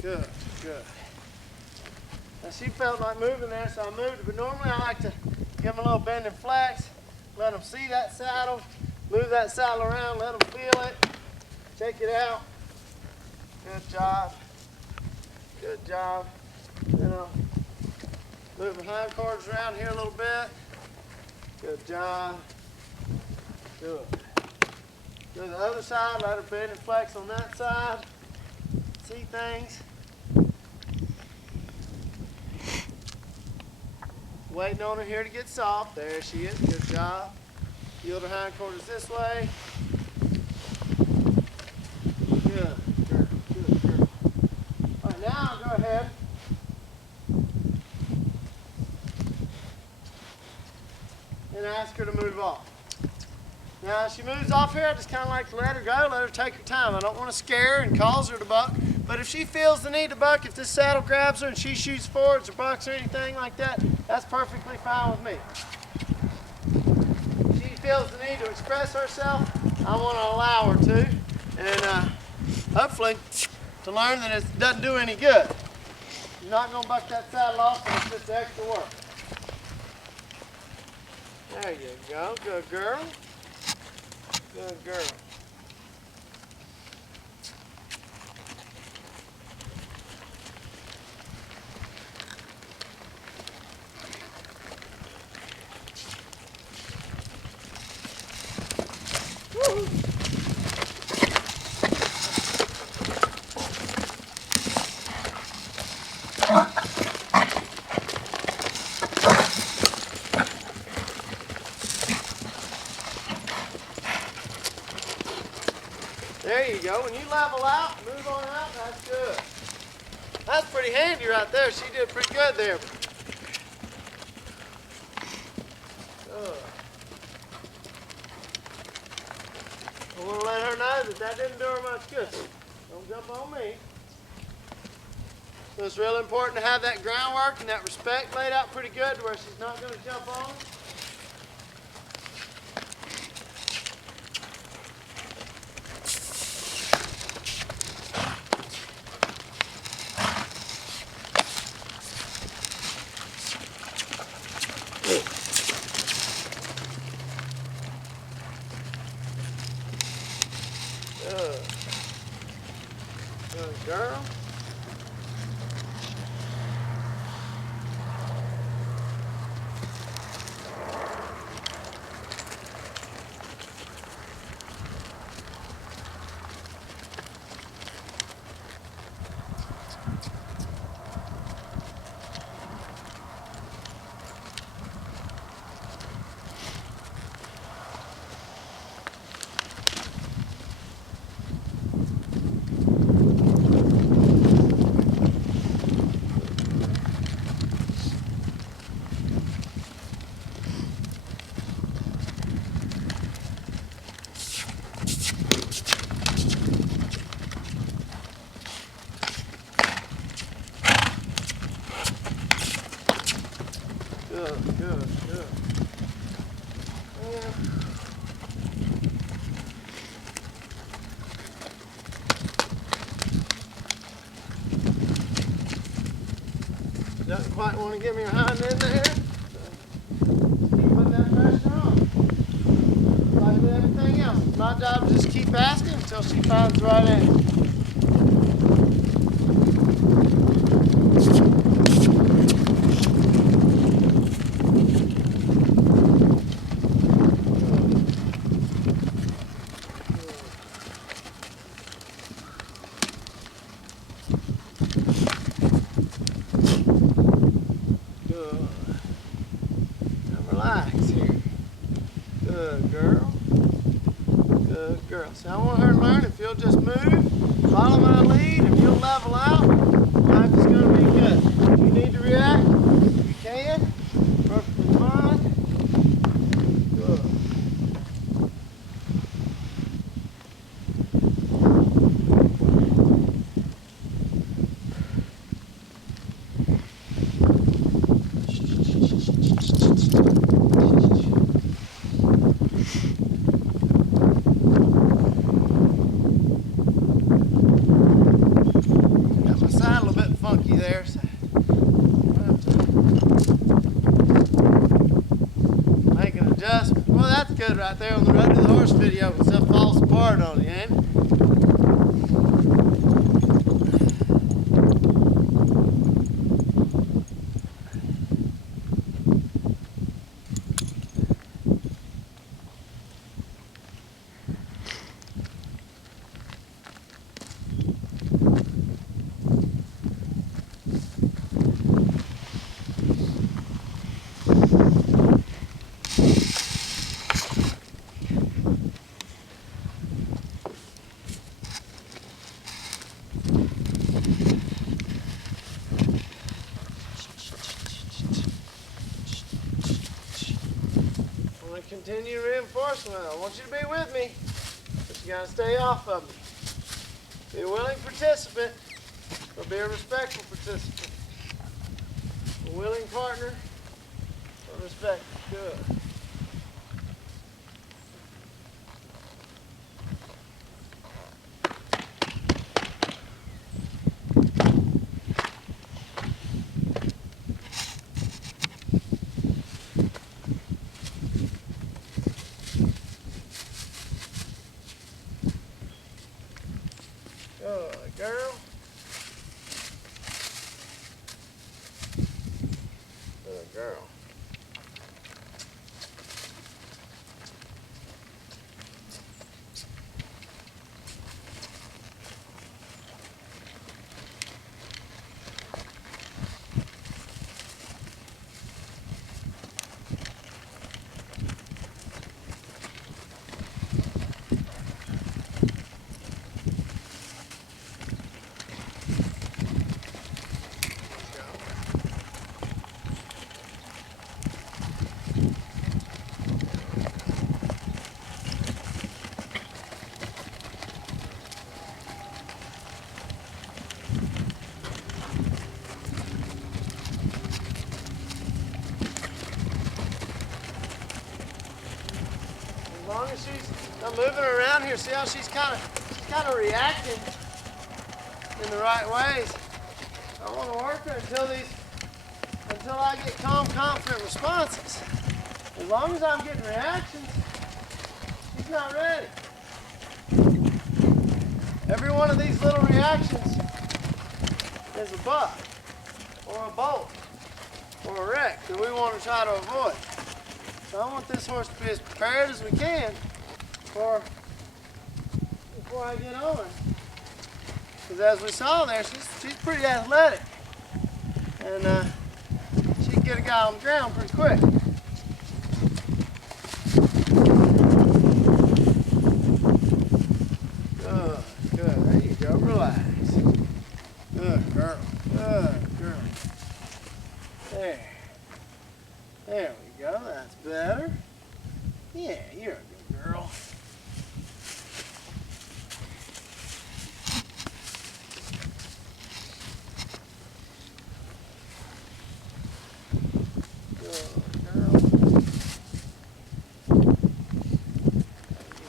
Good. Good. Now she felt like moving there, so I moved it. But normally I like to give them a little bend and flex. Let them see that saddle. Move that saddle around. Let them feel it. Check it out. Good job. Good job. Then I'll move the hindquarters around here a little bit. Good job. Good. Do the other side, let her bend and flex on that side. See things. Waiting on her here to get soft. There she is. Good job. Yield her hindquarters this way. Good. Good. Good. Good. All right, now I'll go ahead. And ask her to move off. Now, as she moves off here, I just kind of like to let her go, let her take her time. I don't want to scare her and cause her to buck, but if she feels the need to buck, if this saddle grabs her and she shoots forwards or bucks or anything like that, that's perfectly fine with me. If she feels the need to express herself, I want to allow her to, and hopefully to learn that it doesn't do any good. You're not going to buck that saddle off, and it's just extra work. There you go. Good girl. Good girl. when you level out, move on out, that's good. That's pretty handy right there. She did pretty good there. Good. I want to let her know that that didn't do her much good. Don't jump on me. So it's really important to have that groundwork and that respect laid out pretty good to where she's not going to jump on. Good. Good girl. Good, good, good. Doesn't quite want to get me behind in there. So keep putting that pressure on. Like with everything else. My job is just keep asking until she finds the right answer. Relax here. Good girl. Good girl. So I want her to learn if you'll just move, follow my lead, and you'll level out, life is going to be good. If you need to react, you can. Perfectly fine. Good. There, so make an adjustment. Well, that's good right there on the Road to the Horse video when stuff falls apart on you, ain't it? Continue reinforcement. I want you to be with me, but you gotta stay off of me. Be a willing participant, but be a respectful participant. A willing partner, but respectful. Good. Good girl. Good girl. long as she's moving her around here, see how she's kind of reacting in the right ways. I want to work her until I get calm, confident responses. As long as I'm getting reactions, she's not ready. Every one of these little reactions is a buck, or a bolt, or a wreck that we want to try to avoid. So I want this horse to be as prepared as we can before I get on her. Because as we saw there, she's pretty athletic. And she can get a guy on the ground pretty quick. Good, good. There you go. Relax. Good girl. Good girl. There. There we go. That's better. Yeah, you're a good girl.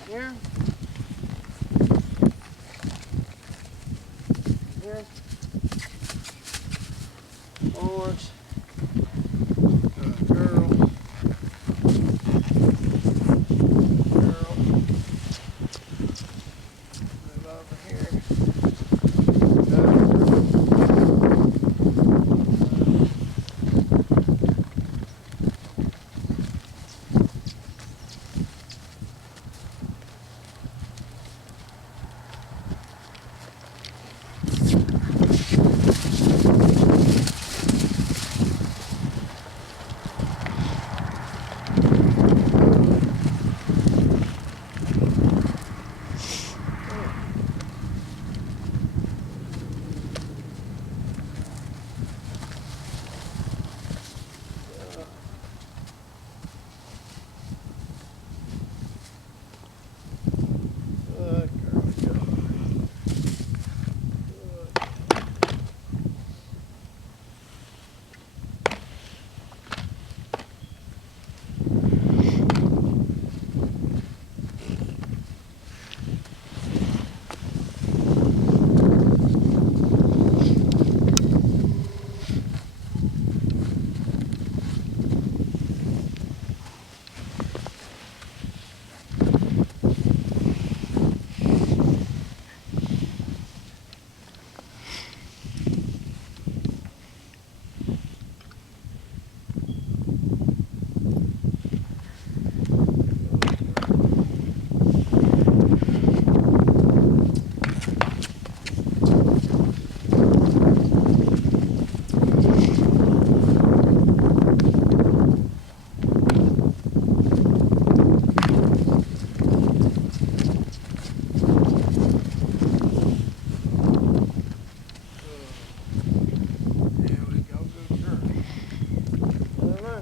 Here. Here. Forwards. Good girl. Girl. Move over here. Good girl.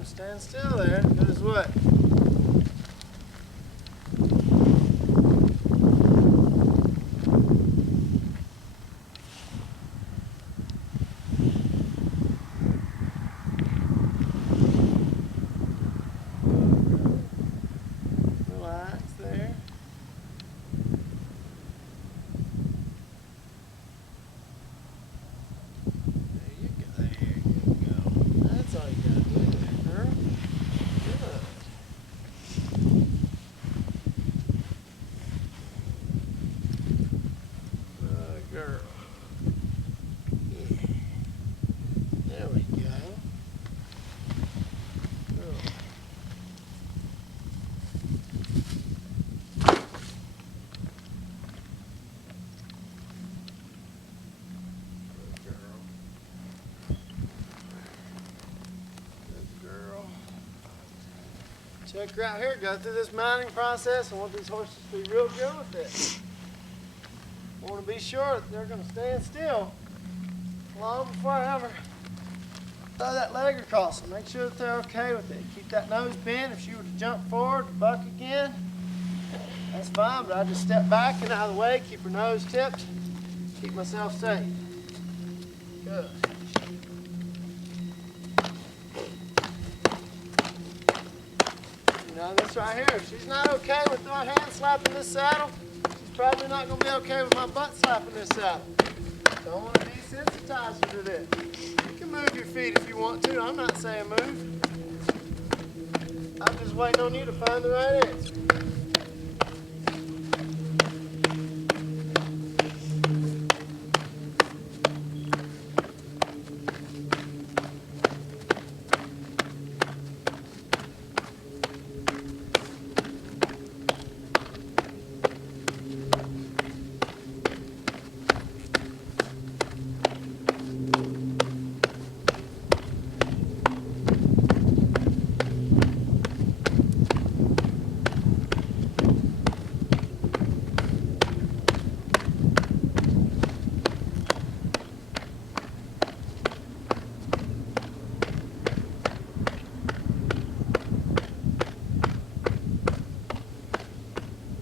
Stand still there. Does what? Relax there. There you go. There you go. That's all you gotta do there, girl. Good. Good girl. Yeah. There we go. Good. Check her out here, go through this mounting process. I want these horses to be real good with it. I want to be sure that they're going to stand still long before I ever throw that leg across them. Make sure that they're okay with it. Keep that nose bent. If she were to jump forward, buck again, that's fine, but I just step back and out of the way, keep her nose tipped, keep myself safe. Good. Now this right here, if she's not okay with my hand slapping this saddle, she's probably not going to be okay with my butt slapping this saddle. So I want to desensitize you to this. You can move your feet if you want to. I'm not saying move. I'm just waiting on you to find the right answer.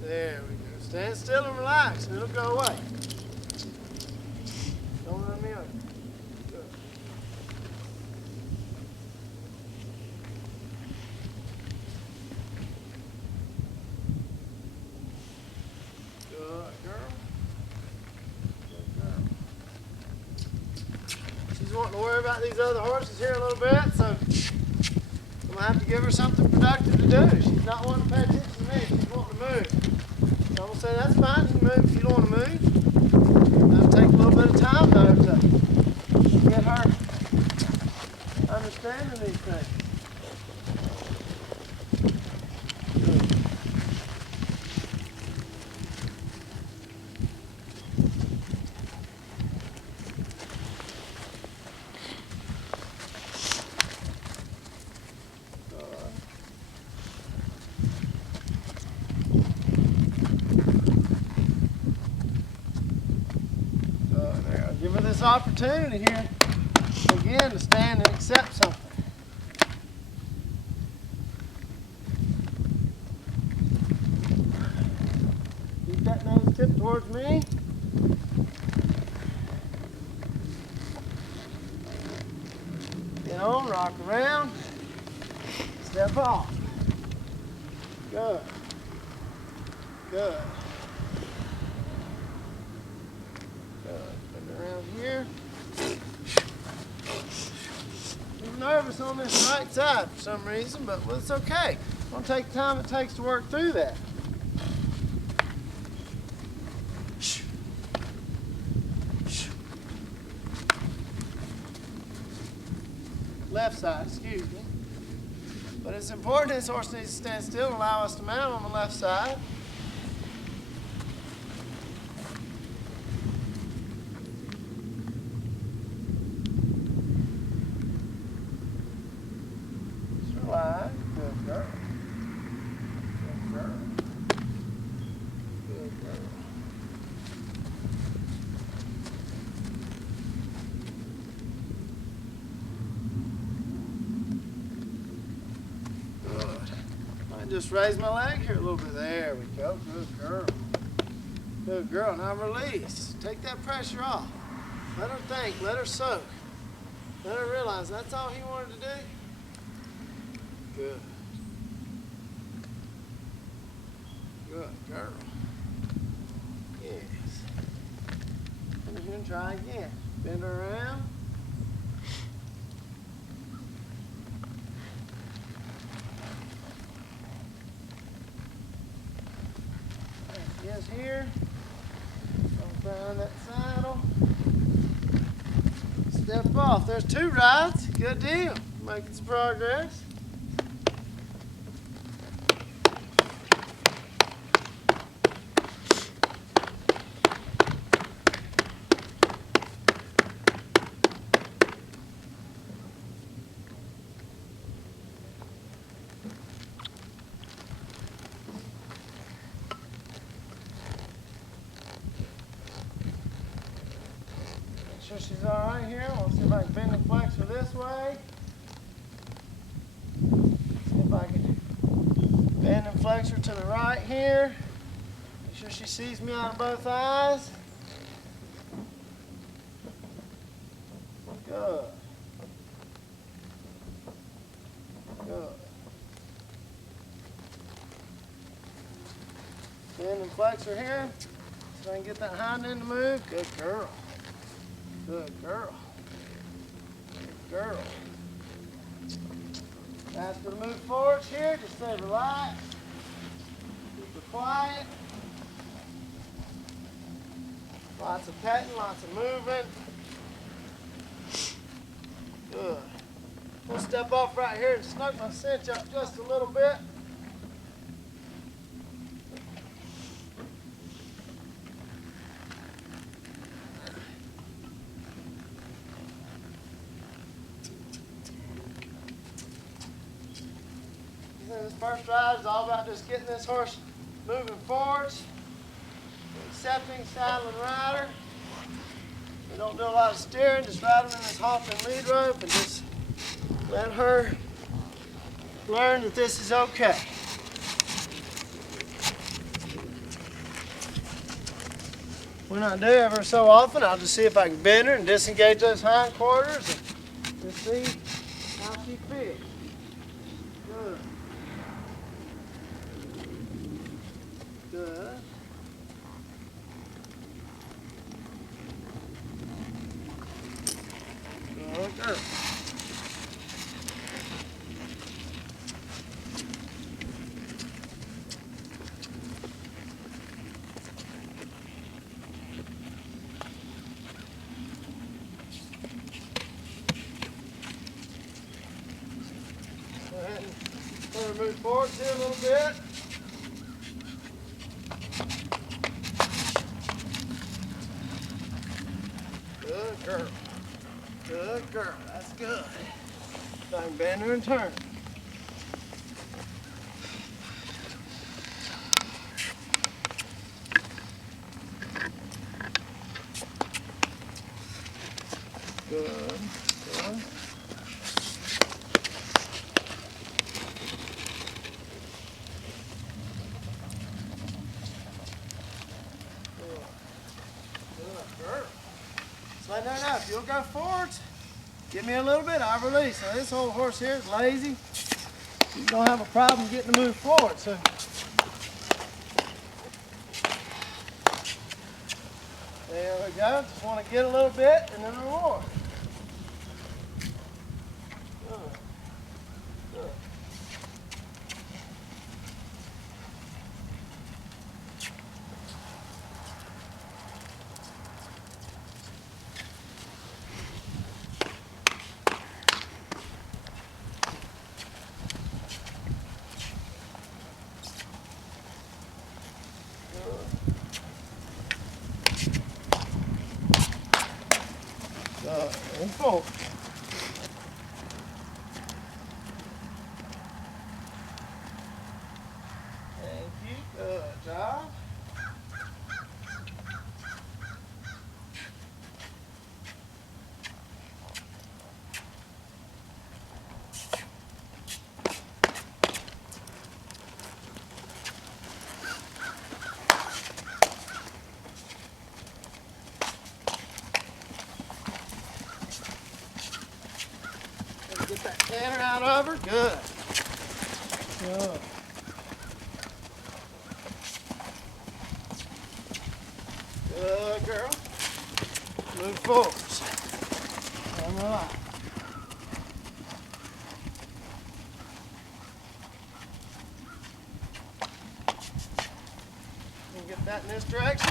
There we go. Stand still and relax, and it'll go away. Don't run me over. Good. Good girl. Good girl. She's wanting to worry about these other horses here a little bit, so I'm going to have to give her something productive to do. She's not wanting to pay attention to me. She's wanting to move. So I'm going to say, that's fine. You can move if you don't want to move. That'll take a little bit of time, though, to get her understanding these things. Give her this opportunity here, again, to stand and accept something. Keep that nose tipped towards me. Get on, rock around, step off. Good. Good. Around here. I'm nervous on this right side for some reason, but it's okay. I'm going to take the time it takes to work through that. Left side, excuse me. But it's important this horse needs to stand still and allow us to mount on the left side. Good girl. Good girl. Good girl. Good. I just raise my leg here a little bit. There we go. Good girl. Good girl. Now release. Take that pressure off. Let her think. Let her soak. Let her realize that's all he wanted to do. Good. Good girl. Yes. Come here and try again. Bend her around. There she is here. Find that saddle. Step off. There's 2 rides. Good deal. Making some progress. Make sure she's all right here. We'll see if I can bend and flex her this way. See if I can bend and flex her to the right here. Make sure she sees me out of both eyes. Good. Good. Tendon flexor here. So I can get that hind end to move. Good girl. Good girl. Good girl. Ask her to move forwards here. Just stay relaxed. Keep her quiet. Lots of petting, lots of moving. Good. We'll step off right here and snug my cinch up just a little bit. This first ride is all about just getting this horse moving forwards, accepting saddle and rider. We don't do a lot of steering, just ride them in this halter and lead rope and just let her learn that this is okay. When I do ever so often, I'll just see if I can bend her and disengage those hindquarters and just see how she feels. Good. Good. Good girl. Go ahead and let her move forward here a little bit. Good girl. Good girl. That's good. So I can bend her and turn. Good. Good. So now, if you'll go forwards, give me a little bit, I'll release. Now this old horse here is lazy. You don't have a problem getting to move forward. So there we go. Just want to get a little bit and then reward. Good. Good. And forward. Thank you. Good job. Get that canter out of her. Good. Good. Good girl. Move forwards. Come on. And get that in this direction.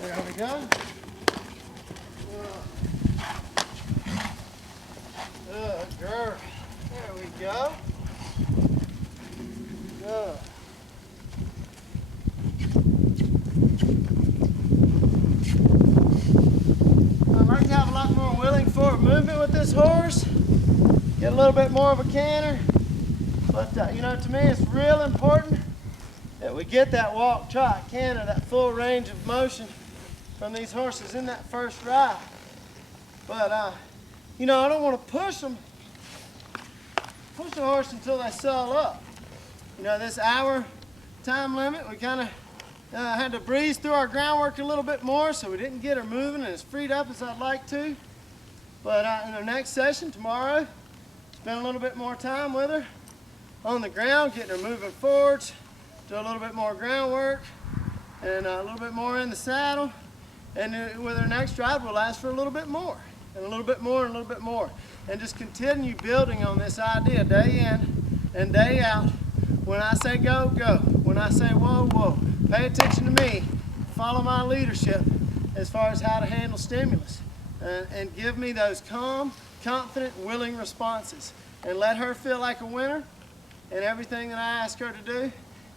There we go. Good girl. There we go. Good. I'd like to have a lot more willing forward movement with this horse. Get a little bit more of a canter. But you know, to me it's real important that we get that walk, trot, canter, that full range of motion from these horses in that first ride. But you know, I don't want to push the horse until they settle up. You know, this hour time limit, we kind of had to breeze through our groundwork a little bit more, so we didn't get her moving and as freed up as I'd like to. But in our next session tomorrow, spend a little bit more time with her on the ground, getting her moving forwards, do a little bit more groundwork, and a little bit more in the saddle. And with our next ride, we'll ask for a little bit more, and a little bit more, and a little bit more. And just continue building on this idea day in and day out. When I say go, go. When I say whoa, whoa. Pay attention to me. Follow my leadership as far as how to handle stimulus. And give me those calm, confident, willing responses. And let her feel like a winner in everything that I ask her to do.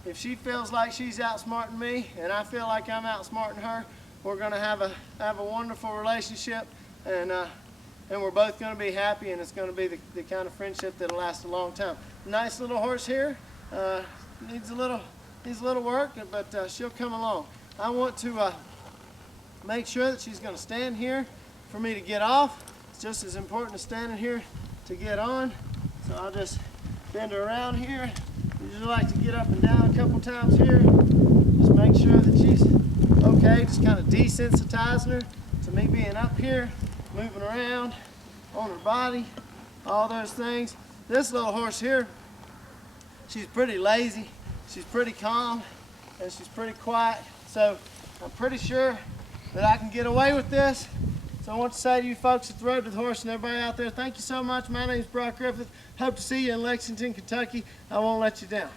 If she feels like she's outsmarting me and I feel like I'm outsmarting her, we're going to have a wonderful relationship, and we're both going to be happy, and it's going to be the kind of friendship that'll last a long time. Nice little horse here. Needs a little work, but she'll come along. I want to make sure that she's going to stand here for me to get off. It's just as important as standing here to get on. So I'll just bend her around here. Usually like to get up and down a couple times here. Just make sure that she's okay. Just kind of desensitizing her to me being up here, moving around on her body, all those things. This little horse here, she's pretty lazy, she's pretty calm, and she's pretty quiet. So I'm pretty sure that I can get away with this. So I want to say to you folks at the Road to the Horse and everybody out there, thank you so much. My name is Brock Griffith. Hope to see you in Lexington, Kentucky. I won't let you down.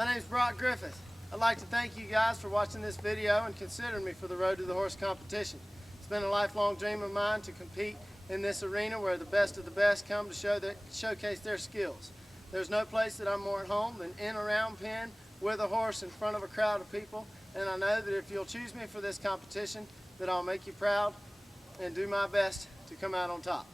My name is Brock Griffith. I'd like to thank you guys for watching this video and considering me for the Road to the Horse competition. It's been a lifelong dream of mine to compete in this arena where the best of the best come to showcase their skills. There's no place that I'm more at home than in a round pen with a horse in front of a crowd of people, and I know that if you'll choose me for this competition, that I'll make you proud and do my best to come out on top.